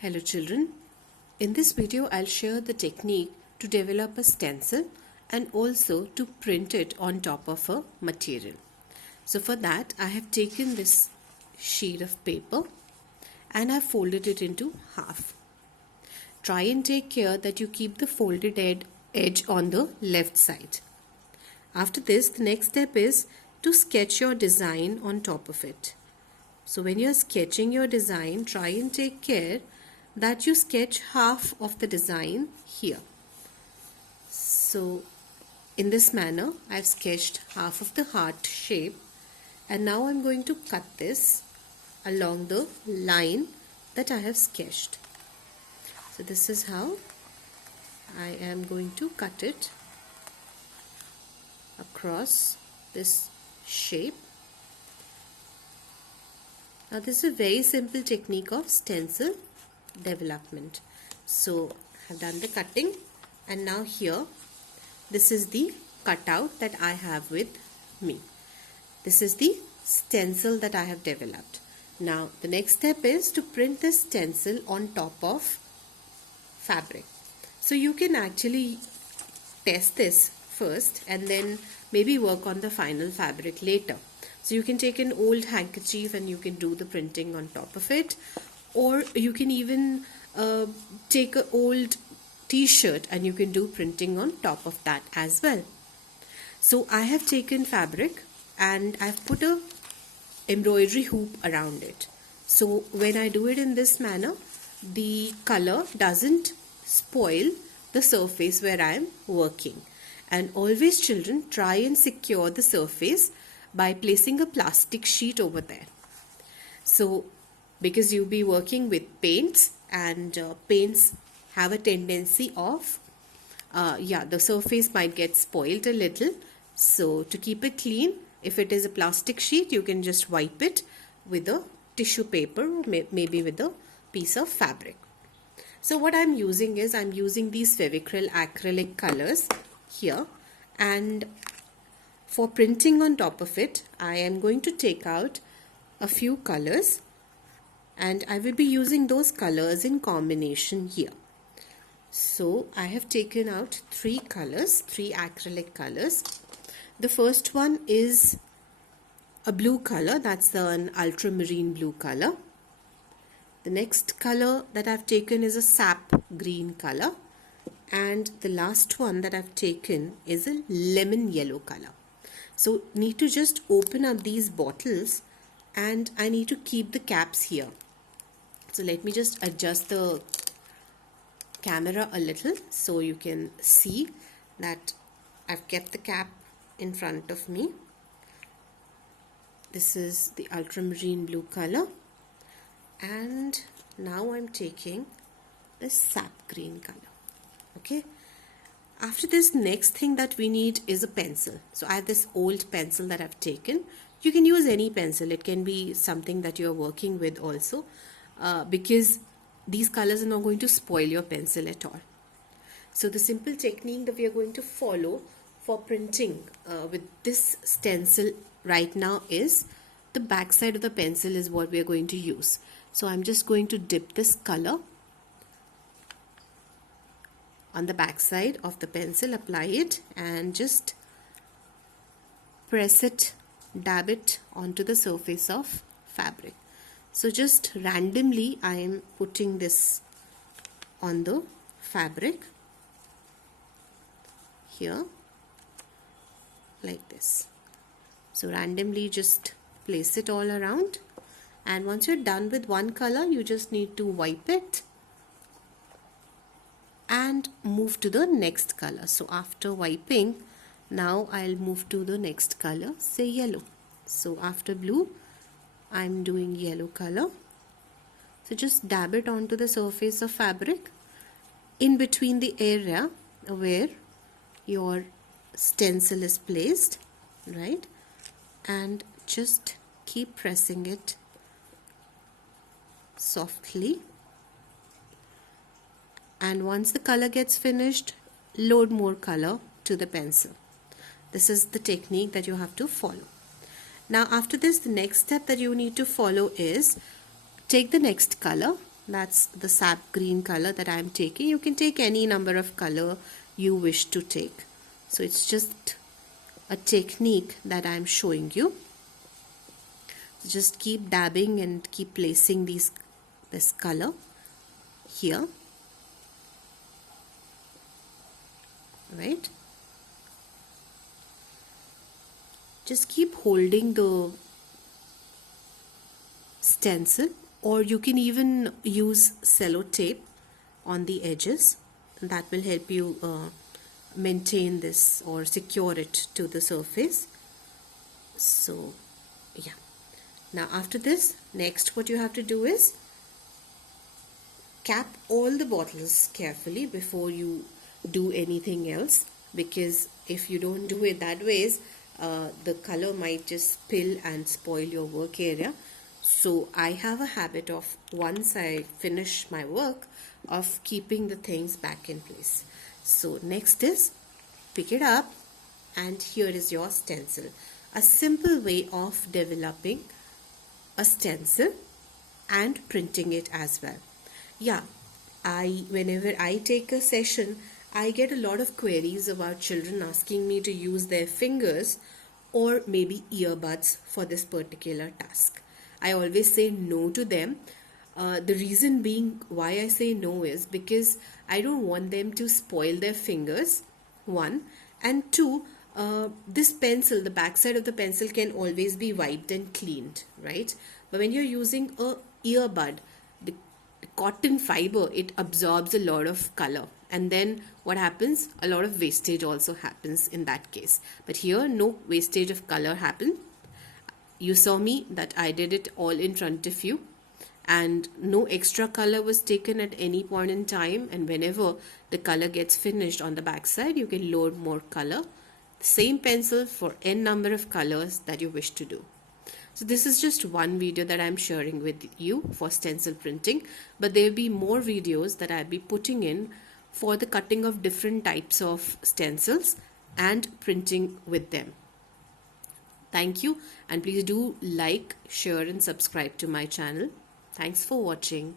Hello children, in this video I'll share the technique to develop a stencil and also to print it on top of a material. So for that I have taken this sheet of paper and I've folded it into half. Try and take care that you keep the folded edge on the left side. After this, the next step is to sketch your design on top of it. So when you're sketching your design, try and take care that you sketch half of the design here. So in this manner, I've sketched half of the heart shape, and now I'm going to cut this along the line that I have sketched. So this is how I am going to cut it across this shape. Now this is a very simple technique of stencil development. So I've done the cutting, and now here this is the cutout that I have with me. This is the stencil that I have developed. Now the next step is to print this stencil on top of fabric. So you can actually test this first and then maybe work on the final fabric later. So you can take an old handkerchief and you can do the printing on top of it, or you can even take an old t-shirt and you can do printing on top of that as well. So I have taken fabric and I've put a embroidery hoop around it. So when I do it in this manner, the color doesn't spoil the surface where I am working. And always children, try and secure the surface by placing a plastic sheet over there. So because you'll be working with paints, and paints have a tendency of the surface might get spoiled a little. So to keep it clean, if it is a plastic sheet, you can just wipe it with a tissue paper or maybe with a piece of fabric. So what I'm using is I'm using these Fevicryl acrylic colors here, and for printing on top of it I am going to take out a few colors, and I will be using those colors in combination here. So I have taken out three colors, three acrylic colors. The first one is a blue color, that's an ultramarine blue color. The next color that I've taken is a sap green color, and the last one that I've taken is a lemon yellow color. So need to just open up these bottles, and I need to keep the caps here. So let me just adjust the camera a little so you can see that I've kept the cap in front of me. This is the ultramarine blue color, and now I'm taking the sap green color. Okay, after this, next thing that we need is a pencil. So I have this old pencil that I've taken. You can use any pencil, it can be something that you're working with also, because these colors are not going to spoil your pencil at all. So the simple technique that we are going to follow for printing with this stencil right now is the back side of the pencil is what we are going to use. So I'm just going to dip this color on the back side of the pencil, apply it, and just press it, dab it onto the surface of fabric. So just randomly I am putting this on the fabric here like this. So randomly just place it all around, and once you're done with one color, you just need to wipe it and move to the next color. So after wiping, now I'll move to the next color, say yellow. So after blue, I'm doing yellow color. So just dab it onto the surface of fabric in between the area where your stencil is placed, right? And just keep pressing it softly. And once the color gets finished, load more color to the pencil. This is the technique that you have to follow. Now after this, the next step that you need to follow is take the next color That's the sap green color that I'm taking. You can take any number of color you wish to take. So it's just a technique that I'm showing you. So just keep dabbing and keep placing this color here. Right? Just keep holding the stencil, or you can even use sellotape on the edges. That will help you maintain this or secure it to the surface. So yeah, now after this, next what you have to do is cap all the bottles carefully before you do anything else, because if you don't do it that ways, the color might just spill and spoil your work area. So I have a habit of, once I finish my work, of keeping the things back in place. So next is pick it up, and here is your stencil. A simple way of developing a stencil and printing it as well. Yeah, whenever I take a session, I get a lot of queries about children asking me to use their fingers or maybe earbuds for this particular task. I always say no to them. The reason being why I say no is because I don't want them to spoil their fingers, one, and two, this pencil, the backside of the pencil can always be wiped and cleaned, right? But when you're using a earbud, the cotton fiber, it absorbs a lot of color, and then what happens, a lot of wastage also happens in that case. But here no wastage of color happened. You saw me that I did it all in front of you, and no extra color was taken at any point in time, and whenever the color gets finished on the back side, you can load more color. Same pencil for n number of colors that you wish to do. So this is just one video that I'm sharing with you for stencil printing, but there will be more videos that I'll be putting in for the cutting of different types of stencils and printing with them. Thank you, and please do like, share and subscribe to my channel. Thanks for watching.